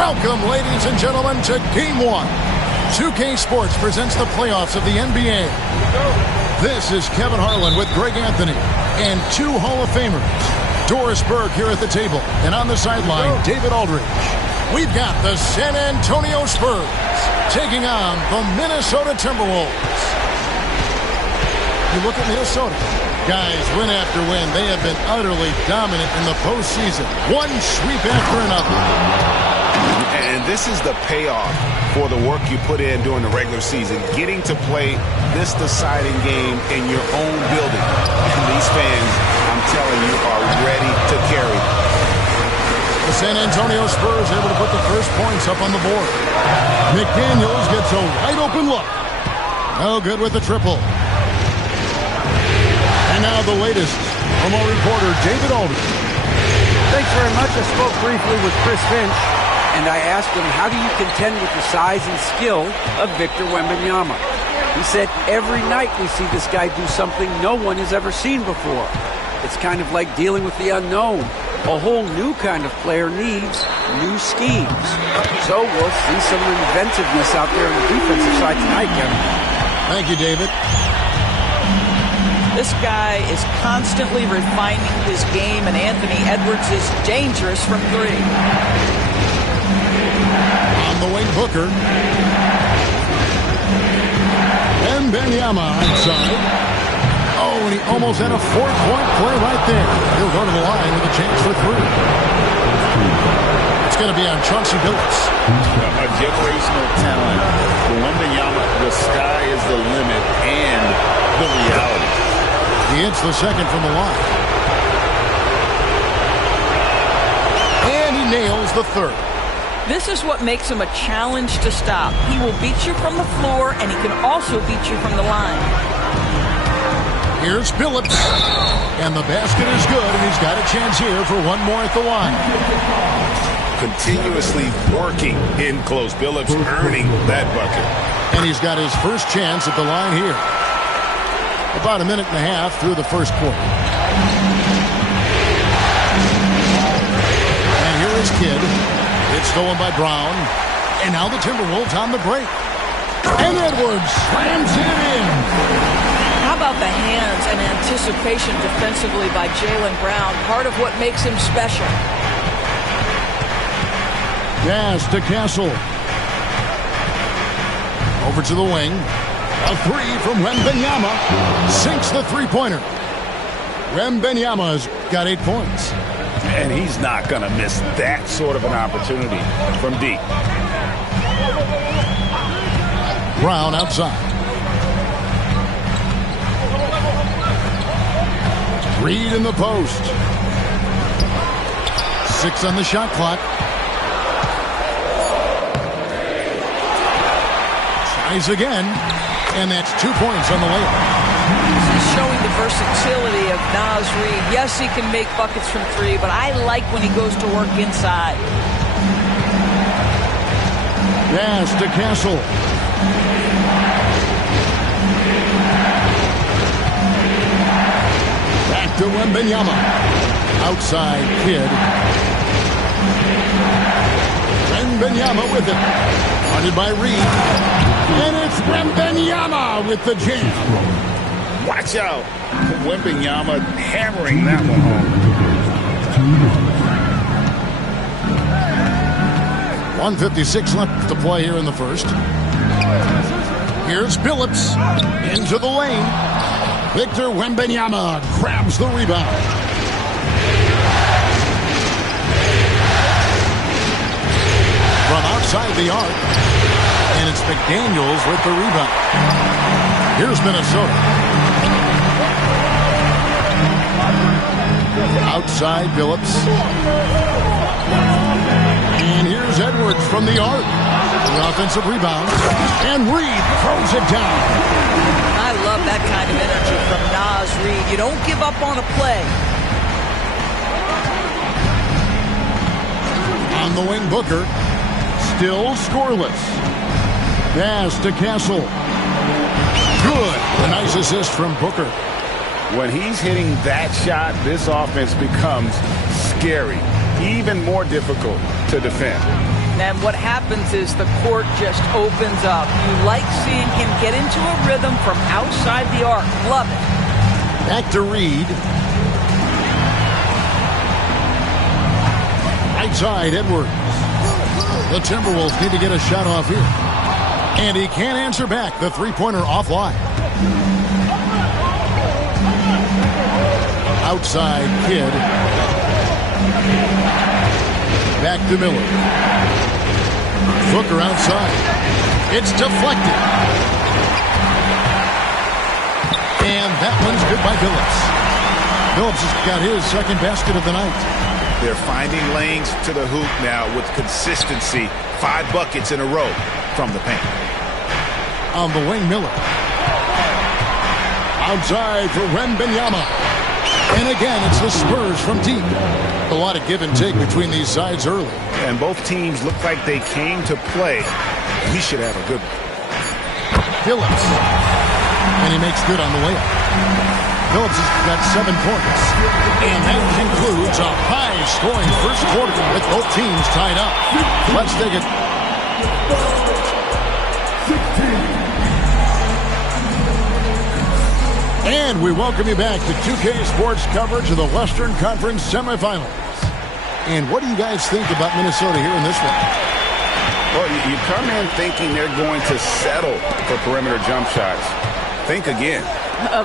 Welcome, ladies and gentlemen, to Game 1. 2K Sports presents the playoffs of the NBA. This is Kevin Harlan with Greg Anthony and two Hall of Famers. Doris Burke here at the table, and on the sideline, David Aldridge. We've got the San Antonio Spurs taking on the Minnesota Timberwolves. You look at Minnesota. Guys, win after win, they have been utterly dominant in the postseason. One sweep after another. And this is the payoff for the work you put in during the regular season. Getting to play this deciding game in your own building. And these fans, I'm telling you, are ready to carry. The San Antonio Spurs able to put the first points up on the board. McDaniels gets a wide open look. No good with the triple. And now the latest from our reporter, David Aldridge. Thanks very much. I spoke briefly with Chris Finch, and I asked him, how do you contend with the size and skill of Victor Wembanyama? He said, every night we see this guy do something no one has ever seen before. It's kind of like dealing with the unknown. A whole new kind of player needs new schemes. So we'll see some inventiveness out there on the defensive side tonight, Kevin. Thank you, David. This guy is constantly refining his game, and Anthony Edwards is dangerous from three. On the wing, Booker. Wembanyama outside. Oh, and he almost had a four-point play right there. He'll go to the line with a chance for three. It's going to be on Chauncey Billups. A generational talent. For Wembanyama, the sky is the limit and the reality. He hits the second from the line. And he nails the third. This is what makes him a challenge to stop. He will beat you from the floor, and he can also beat you from the line. Here's Billups. And the basket is good, and he's got a chance here for one more at the line. Continuously working in close. Billups earning that bucket. And he's got his first chance at the line here. About a minute and a half through the first quarter. And here is Kidd. It's stolen by Brown. And now the Timberwolves on the break. And Edwards slams it in. How about the hands and anticipation defensively by Jaylen Brown? Part of what makes him special. Yes, to Castle. Over to the wing. A three from Wembanyama. Sinks the three-pointer. Wembanyama's got 8 points. And he's not going to miss that sort of an opportunity from deep. Brown outside. Reed in the post. 6 on the shot clock. Tries again. And that's 2 points on the layup. He's showing the versatility of Naz Reid. Yes, he can make buckets from three, but I like when he goes to work inside. Yes, to Castle. Back to Wembanyama. Outside Kidd. Wembanyama with it. Guarded by Reed. And it's Wembanyama with the jam. Watch out. Wembanyama hammering that one home. 1:56 left to play here in the first. Here's Billups into the lane. Victor Wembanyama grabs the rebound. From outside the arc. And it's McDaniels with the rebound. Here's Minnesota. Outside Billups. And here's Edwards from the arc. The offensive rebound. And Reed throws it down. I love that kind of energy from Naz Reid. You don't give up on a play. On the wing, Booker. Still scoreless. Pass to Castle. Good. A nice assist from Booker. When he's hitting that shot, this offense becomes scary, even more difficult to defend. And what happens is the court just opens up. You like seeing him get into a rhythm from outside the arc. Love it. Back to Reed. Right side, Edwards. The Timberwolves need to get a shot off here. And he can't answer back. The three-pointer offline. Outside, Kidd. Back to Miller. Booker outside. It's deflected. And that one's good by Billups. Billups has got his second basket of the night. They're finding lanes to the hoop now with consistency. 5 buckets in a row from the paint. On the wing, Miller. Outside for Wembanyama. And again, it's the Spurs from deep. A lot of give and take between these sides early. And both teams look like they came to play. We should have a good one. Billups. And he makes good on the layup. Billups has got 7 points. And that concludes a high-scoring first quarter with both teams tied up. Let's take it. And we welcome you back to 2K Sports coverage of the Western Conference semifinals. And what do you guys think about Minnesota here in this one? Well, you come in thinking they're going to settle for perimeter jump shots. Think again.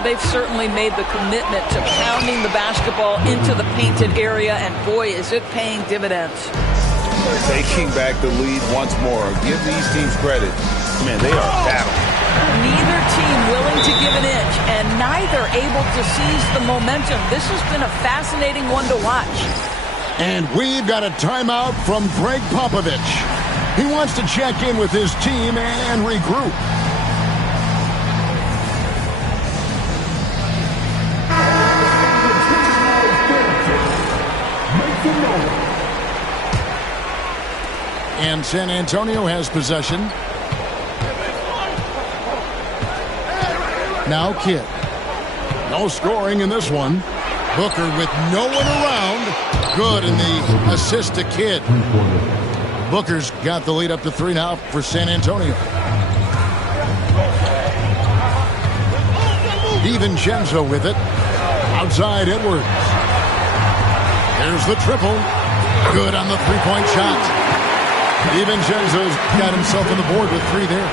They've certainly made the commitment to pounding the basketball into the painted area, and boy, is it paying dividends. Taking back the lead once more. Give these teams credit. Man, they are battling. Neither team willing to give an inch, and neither able to seize the momentum. This has been a fascinating one to watch. And we've got a timeout from Greg Popovich. He wants to check in with his team and regroup. And San Antonio has possession. Now Kidd. No scoring in this one. Booker with no one around. Good in the assist to Kidd. Booker's got the lead up to 3 now for San Antonio. DiVincenzo with it. Outside Edwards. There's the triple. Good on the three-point shot. DiVincenzo's got himself on the board with 3 there.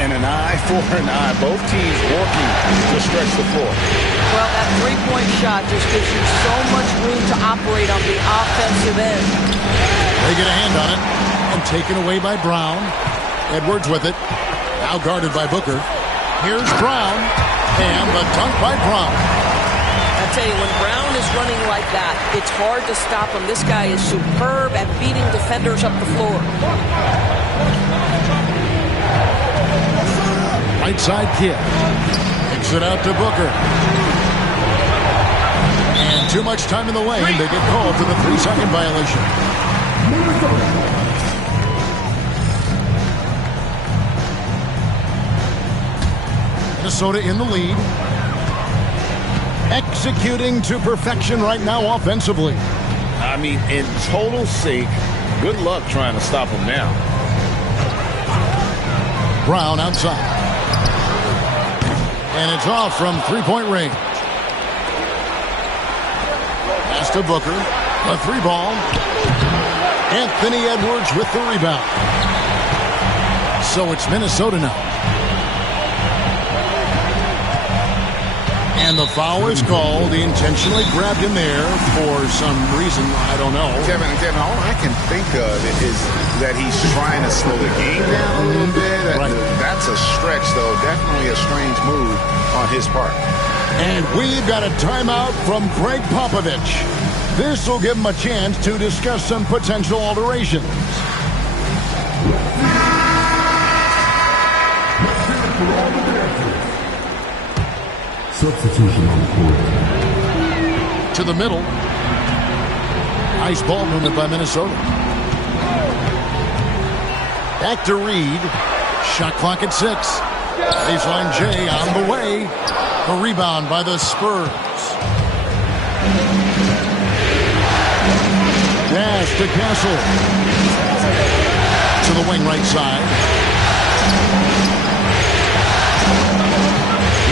And an eye for an eye. Both teams working to stretch the floor. Well, that three-point shot just gives you so much room to operate on the offensive end. They get a hand on it and taken away by Brown. Edwards with it. Now guarded by Booker. Here's Brown. And the dunk by Brown. I tell you, when Brown is running like that, it's hard to stop him. This guy is superb at beating defenders up the floor. Right side Kidd. Kicks it out to Booker. And too much time in the lane. They get called for the 3-second violation. Minnesota in the lead. Executing to perfection right now offensively. I mean, in total sake, good luck trying to stop him now. Brown outside. And it's off from 3-point range. Pass to Booker. A 3-ball. Anthony Edwards with the rebound. So it's Minnesota now. And the foul is called. He intentionally grabbed him there for some reason. I don't know. Kevin, all I can think of is that he's trying to slow the game down a little bit. Right. That's a stretch, though. Definitely a strange move on his part. And we've got a timeout from Greg Popovich. This will give him a chance to discuss some potential alterations. Substitution on the court. To the middle. Nice ball movement by Minnesota. Back to Reed. Shot clock at 6. Baseline J on the way. A rebound by the Spurs. Pass to Castle. To the wing right side.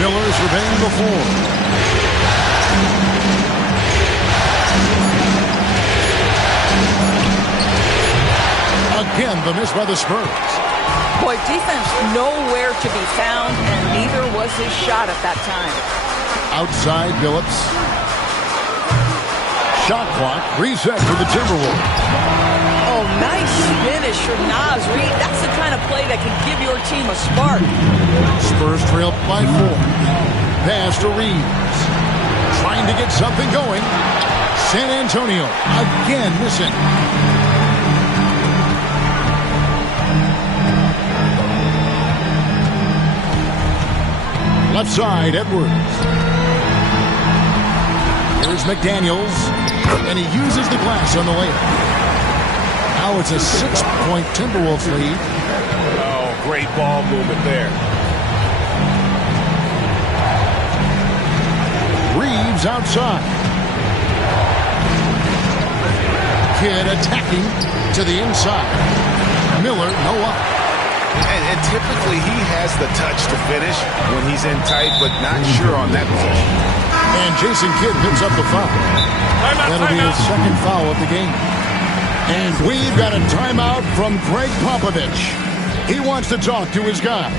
Miller surveying the floor. Again, the miss by the Spurs. Boy, defense nowhere to be found, and neither was his shot at that time. Outside, Billups. Shot clock reset for the Timberwolves. Oh, nice finish from Naz Reid. That's the kind of play that can give your team a spark. Spurs trail by 4. Pass to Reeves. Trying to get something going. San Antonio again missing. Left side, Edwards. Here's McDaniels, and he uses the glass on the layup. Now it's a 6-point Timberwolves lead. Oh, great ball movement there. Reeves outside. Kidd attacking to the inside. Miller, no up. And typically he has the touch to finish when he's in tight, but not sure on that position. And Jason Kidd picks up the foul. That'll be his second foul of the game. And we've got a timeout from Greg Popovich. He wants to talk to his guys.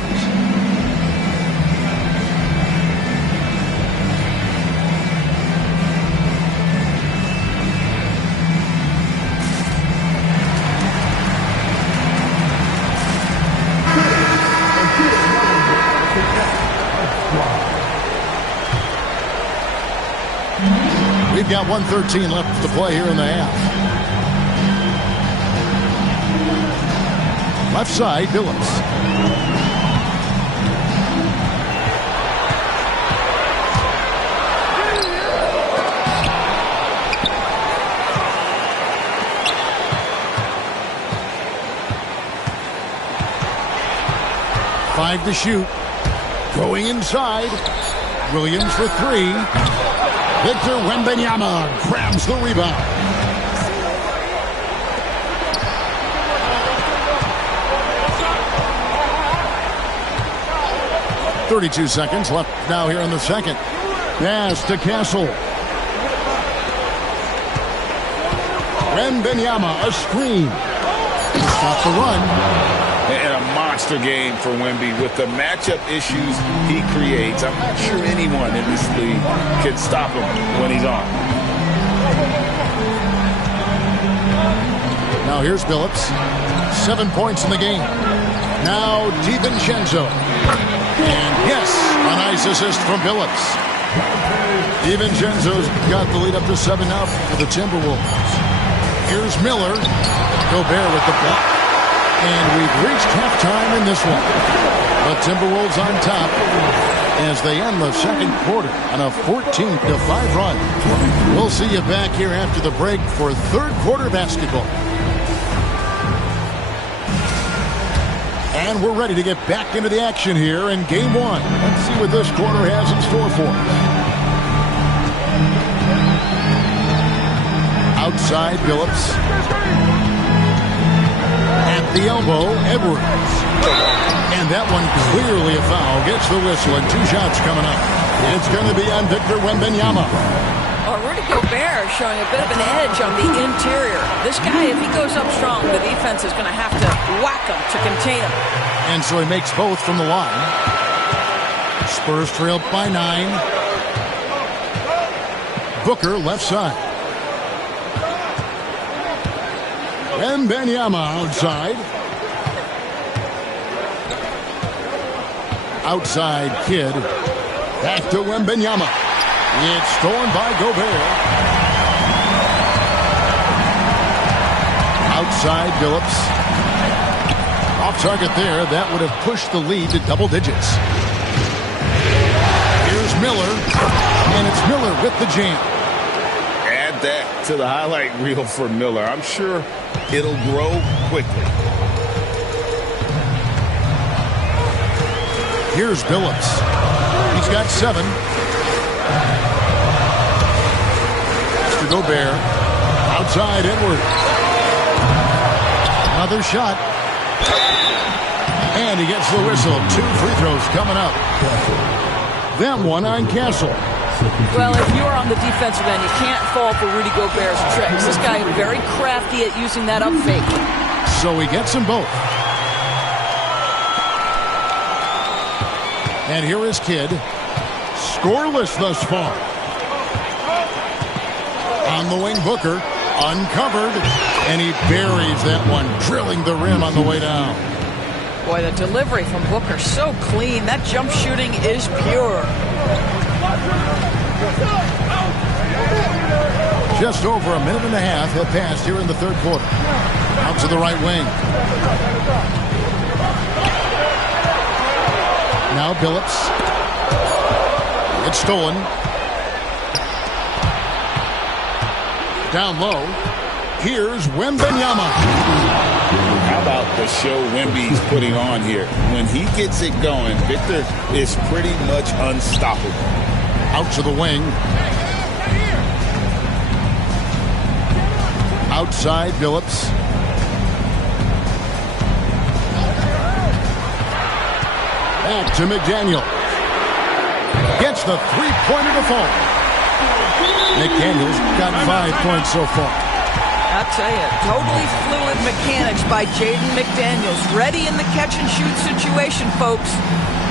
We've got 1:13 left to play here in the half. Left side, Billups. Five to shoot. Going inside. Williams for 3. Victor Wembanyama grabs the rebound. .32 seconds left now here in the second. Pass to Castle. Wembanyama, a screen. Stop the run. And a monster game for Wemby with the matchup issues he creates. I'm not sure anyone in this league can stop him when he's on. Now here's Billups. 7 points in the game. Now DiVincenzo. And yes, a nice assist from Billups. DiVincenzo's got the lead up to 7 now for the Timberwolves. Here's Miller. Gobert with the block. And we've reached halftime in this one. The Timberwolves on top as they end the second quarter on a 14-5 run. We'll see you back here after the break for third quarter basketball. And we're ready to get back into the action here in game 1. Let's see what this quarter has in store for us. Outside, Billups. At the elbow, Edwards. And that one clearly a foul. Gets the whistle and 2 shots coming up. It's going to be on Victor Wembanyama. Oh, Rudy Gobert showing a bit of an edge on the interior. This guy, if he goes up strong, the defense is going to have to whack him to contain him. And so he makes both from the line. Spurs trail by 9. Booker left side. Wembanyama outside. Outside, Kidd. Back to Wembanyama. It's stolen by Gobert. Outside Billups. Off target there. That would have pushed the lead to double digits. Here's Miller. And it's Miller with the jam. Add that to the highlight reel for Miller. I'm sure it'll grow quickly. Here's Billups. He's got 7. Mr. Gobert. Outside Edwards. Another shot. And he gets the whistle. 2 free throws coming up. Them one on Castle. Well, if you're on the defensive end, you can't fall for Rudy Gobert's tricks. This guy is very crafty at using that up fake. So he gets them both. And here is Kidd. Scoreless thus far. On the wing, Booker. Uncovered. And he buries that one, drilling the rim on the way down. Boy, the delivery from Booker, so clean. That jump shooting is pure. Just over a minute and a half have passed here in the third quarter. Out to the right wing. Now Billups. It's stolen. Down low. Here's Wembanyama. How about the show Wemby's putting on here? When he gets it going, Victor is pretty much unstoppable. Out to the wing. Outside Billups. Back to McDaniel. Gets the three-pointer to fall. McDaniel's got 5 points so far. I'll tell you, totally fluid mechanics by Jaden McDaniels. Ready in the catch-and-shoot situation, folks.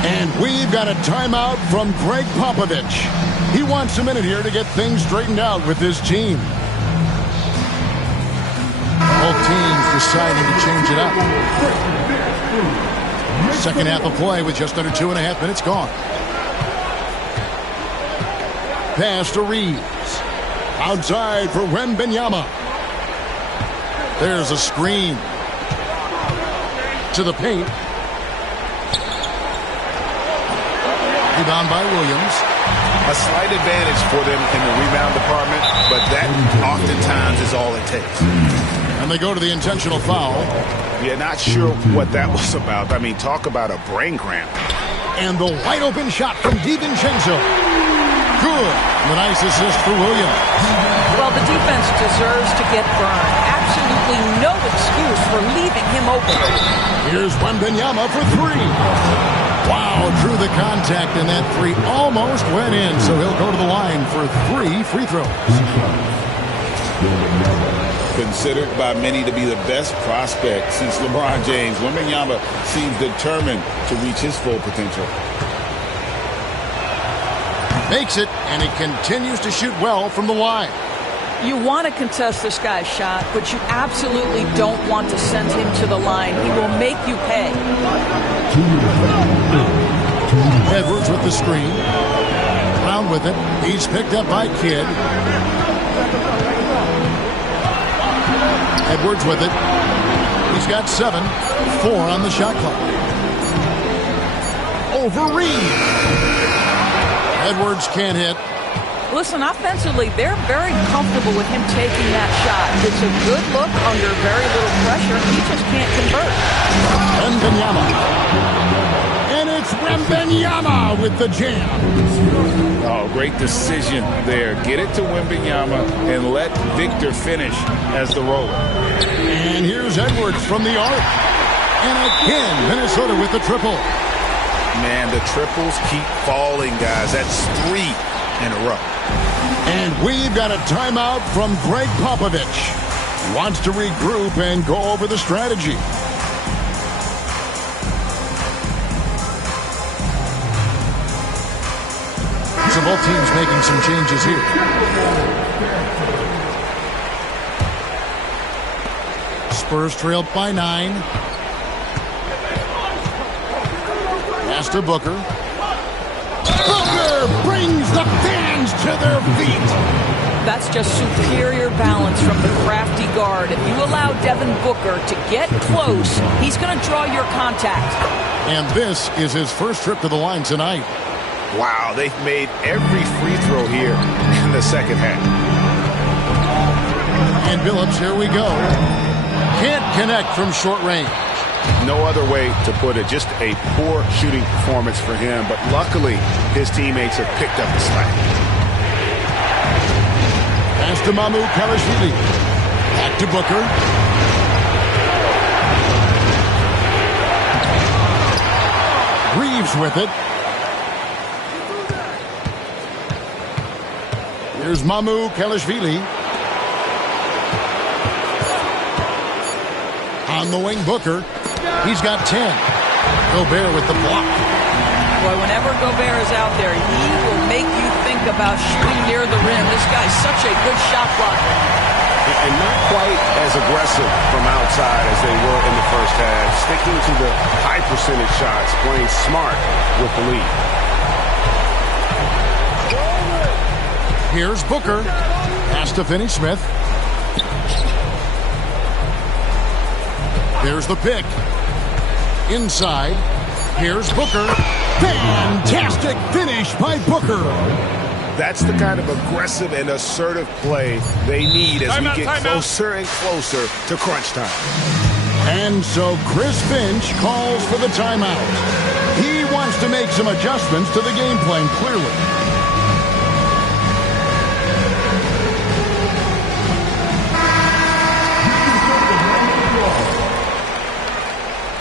And we've got a timeout from Greg Popovich. He wants a minute here to get things straightened out with his team. Both teams deciding to change it up. Second half of play with just under 2.5 minutes gone. Pass to Reeves. Outside for Wembanyama. There's a screen. To the paint. Rebound by Williams. A slight advantage for them in the rebound department, but that oftentimes is all it takes. And they go to the intentional foul. Yeah, not sure what that was about. I mean, talk about a brain cramp. And the wide open shot from DiVincenzo. Good. The nice assist for Williams. Well, the defense deserves to get burned. Absolutely no excuse for leaving him open. Here's Wembanyama for 3. Wow, drew the contact, and that 3 almost went in, so he'll go to the line for 3 free throws. Considered by many to be the best prospect since LeBron James, Wembanyama seems determined to reach his full potential. Makes it, and he continues to shoot well from the line. You want to contest this guy's shot, but you absolutely don't want to send him to the line. He will make you pay. Edwards with the screen. Brown with it. He's picked up by Kidd. Edwards with it. He's got 7. 4 on the shot clock. Over Reeves. Edwards can't hit. Listen, offensively, they're very comfortable with him taking that shot. It's a good look under very little pressure. He just can't convert. Wembanyama. And it's Wembanyama with the jam. Oh, great decision there. Get it to Wembanyama and let Victor finish as the roller. And here's Edwards from the arc. And again, Minnesota with the triple. Man, the triples keep falling, guys. That's 3 in a row. And we've got a timeout from Greg Popovich. He wants to regroup and go over the strategy. So both teams making some changes here. Spurs trailed by 9. Pass to Booker. Booker the fans to their feet. That's just superior balance from the crafty guard. If you allow Devin Booker to get close, he's going to draw your contact. And this is his first trip to the line tonight. Wow, they've made every free throw here in the second half. And Billups, here we go. Can't connect from short range. No other way to put it. Just a poor shooting performance for him. But luckily, his teammates have picked up the slack. Pass to Mamu Kelishvili. Back to Booker. Reeves with it. Here's Mamu Kelishvili. On the wing, Booker. He's got 10. Gobert with the block. Boy, whenever Gobert is out there, he will make you think about shooting near the rim. This guy's such a good shot blocker. And not quite as aggressive from outside as they were in the first half. Sticking to the high percentage shots, playing smart with the lead. Here's Booker. Pass to Finney-Smith. There's the pick. Inside. Here's Booker. Fantastic finish by Booker. That's the kind of aggressive and assertive play they need as we get closer and closer to crunch time. And so Chris Finch calls for the timeout. He wants to make some adjustments to the game plan, clearly.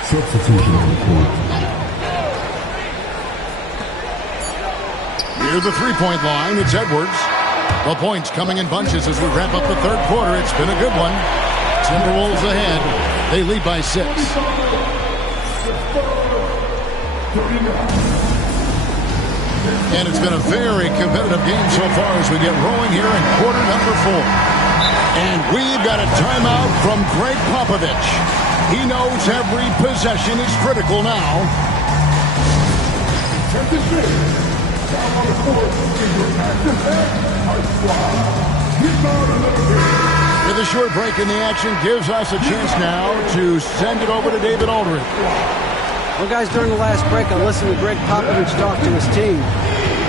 Substitution on the court. Near the three-point line, it's Edwards. The points coming in bunches as we wrap up the third quarter. It's been a good one. Timberwolves ahead. They lead by 6. And it's been a very competitive game so far as we get rolling here in quarter number 4. And we've got a timeout from Greg Popovich. He knows every possession is critical now. With a short break in the action gives us a chance now to send it over to David Aldridge. Well, guys, during the last break, I listened to Greg Popovich talk to his team.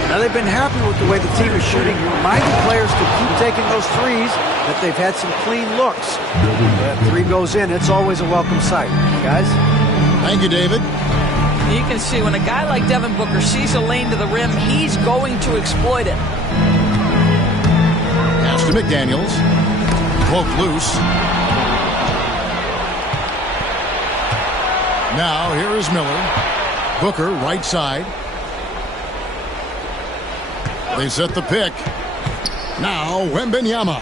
Now, they've been happy with the way the team is shooting. He reminded players to keep taking those threes, that they've had some clean looks. That three goes in, it's always a welcome sight. Guys? Thank you, David. You can see when a guy like Devin Booker sees a lane to the rim, he's going to exploit it. Pass to McDaniels. Cloak loose. Now, here is Miller. Booker, right side. They set the pick. Now, Wembanyama.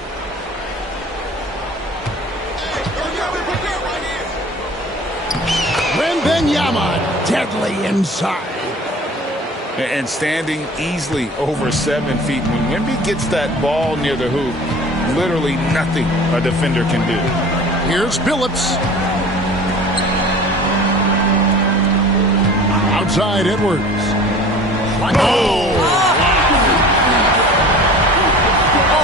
Wembanyama, deadly inside. And standing easily over 7 feet. When Wemby gets that ball near the hoop, literally nothing a defender can do. Here's Billups. Outside Edwards. Oh!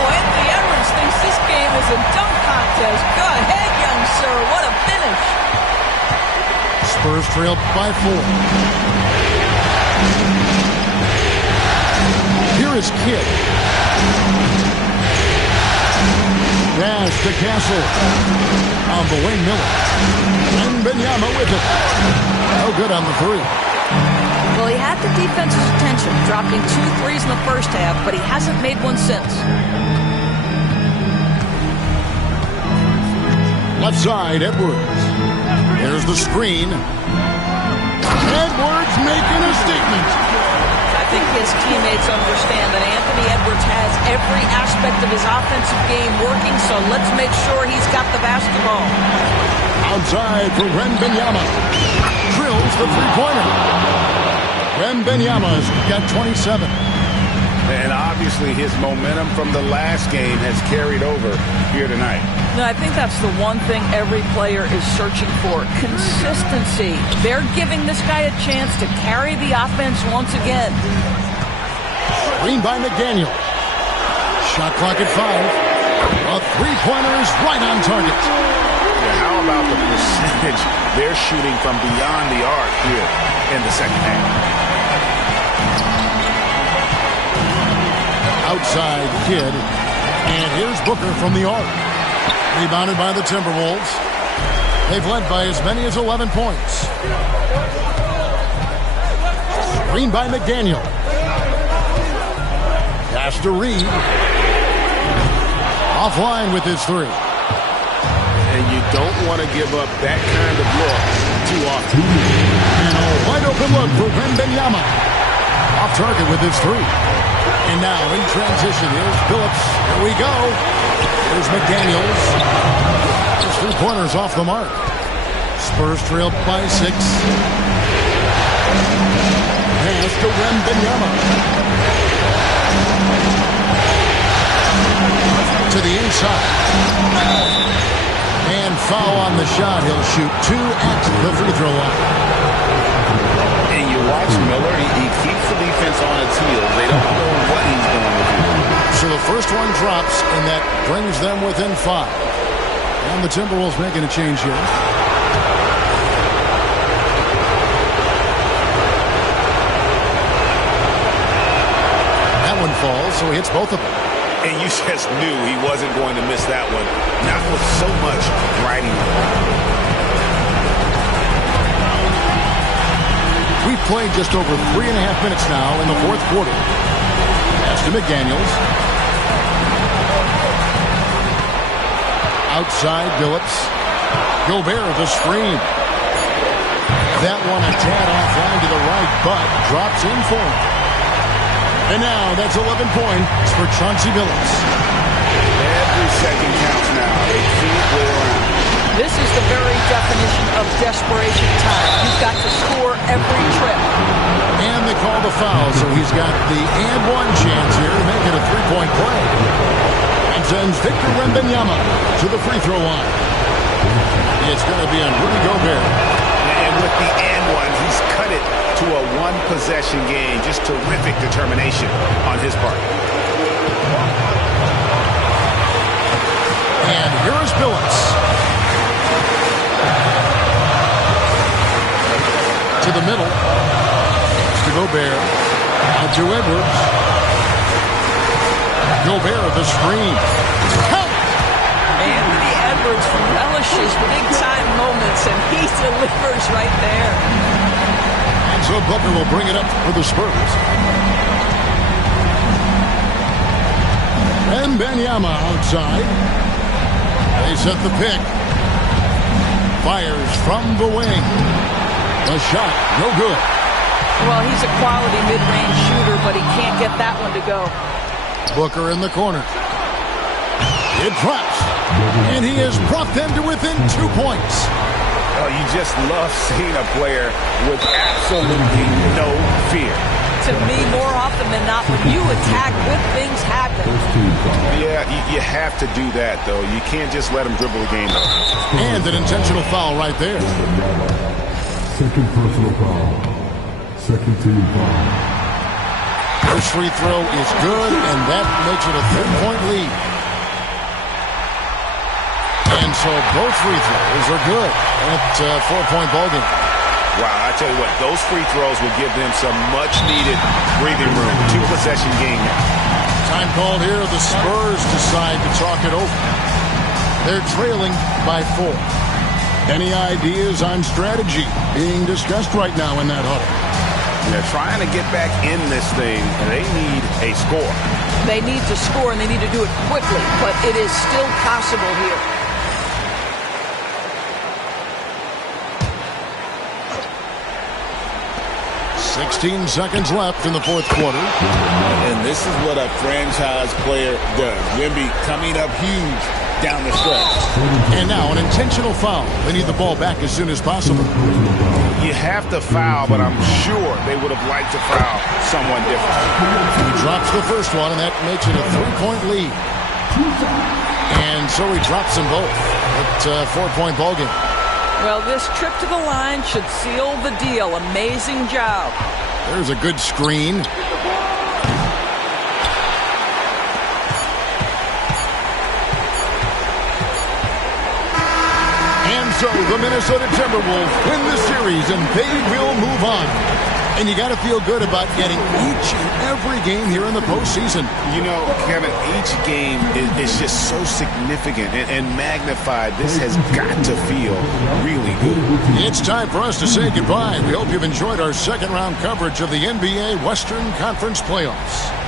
Anthony Edwards thinks this game is a dunk contest. Go ahead, young sir. What a finish. Spurs trailed by 4. Here is Kidd. Dash to Castle. On the wing, Miller. And Wembanyama with it. No good on the 3. Well, he had the defense's attention, dropping 2 threes in the first half, but he hasn't made one since. Left side, Edwards. There's the screen. Edwards making a statement. I think his teammates understand that Anthony Edwards has every aspect of his offensive game working, so let's make sure he's got the basketball. Outside for Wembanyama. Drills the three-pointer. Wembanyama's got 27. And obviously his momentum from the last game has carried over here tonight. No, I think that's the one thing every player is searching for, consistency. They're giving this guy a chance to carry the offense once again. Screen by McDaniel. Shot clock at 5. A three-pointer is right on target. Yeah, how about the percentage they're shooting from beyond the arc here in the second half? Outside Kidd. And here's Booker from the arc. Rebounded by the Timberwolves. They've led by as many as 11 points. Screen by McDaniel. Pass to Reed. Offline with his three. And you don't want to give up that kind of look too often. And a wide open look for Wembanyama. Off target with his three. And now in transition, here's Phillips. Here we go. Here's McDaniels. His three-pointers off the mark. Spurs trail by 6. Pass to Wembanyama. To the inside. And foul on the shot. He'll shoot 2 at the free throw line. And you watch Miller, he keeps the defense on its heels. They don't know what he's doing with it. So the first one drops, and that brings them within 5. And the Timberwolves making a change here. That one falls, so he hits both of them. And you just knew he wasn't going to miss that one. Not with so much riding on it. We've played just over 3.5 minutes now in the fourth quarter. Pass to McDaniels. Outside Phillips. Gobert the screen. That one a tad offline to the right, but drops in for him. And now that's 11 points for Chauncey Billups. Every second counts now. They can't wait around. This is the very definition of desperation time. You've got to score every trip. And they call the foul, so he's got the and one chance here to make it a three-point play. And sends Victor Wembanyama to the free throw line. It's going to be on Rudy Gobert. And with the and one, he's cut it to a one-possession game. Just terrific determination on his part. And here is Billups. To the middle. To Gobert. Out to Edwards. Gobert the screen. Anthony Edwards relishes big-time moments, and he delivers right there. And so Booker will bring it up for the Spurs. And Wembanyama outside. They set the pick. Fires from the wing. A shot, no good. Well, he's a quality mid-range shooter, but he can't get that one to go. Booker in the corner. It drops. And he has brought them to within 2 points. Oh, you just love seeing a player with absolutely no fear. To me, more often than not, when you attack, good things happen. Yeah, you have to do that, though. You can't just let him dribble the game up. And an intentional foul right there. Second personal foul. Second team foul. First free throw is good, and that makes it a 3-point lead. And so both free throws are good. It's a 4-point ballgame. Wow, I tell you what, those free throws will give them some much-needed breathing room. 2-possession game now. Time called here. The Spurs decide to talk it over. They're trailing by 4. Any ideas on strategy being discussed right now in that huddle? They're trying to get back in this thing, and they need a score. They need to score, and they need to do it quickly, but it is still possible here. $16 seconds left in the fourth quarter. And this is what a franchise player does. Wemby coming up huge down the stretch. And now an intentional foul. They need the ball back as soon as possible. You have to foul, but I'm sure they would have liked to foul someone different. He drops the first one, and that makes it a 3-point lead. And so he drops them both. It's a 4-point ballgame. Well, this trip to the line should seal the deal. Amazing job. There's a good screen. so the Minnesota Timberwolves win the series, and they will move on. And you got to feel good about getting each and every game here in the postseason. You know, Kevin, each game is just so significant and magnified. This has got to feel really good. It's time for us to say goodbye. We hope you've enjoyed our second round coverage of the NBA Western Conference Playoffs.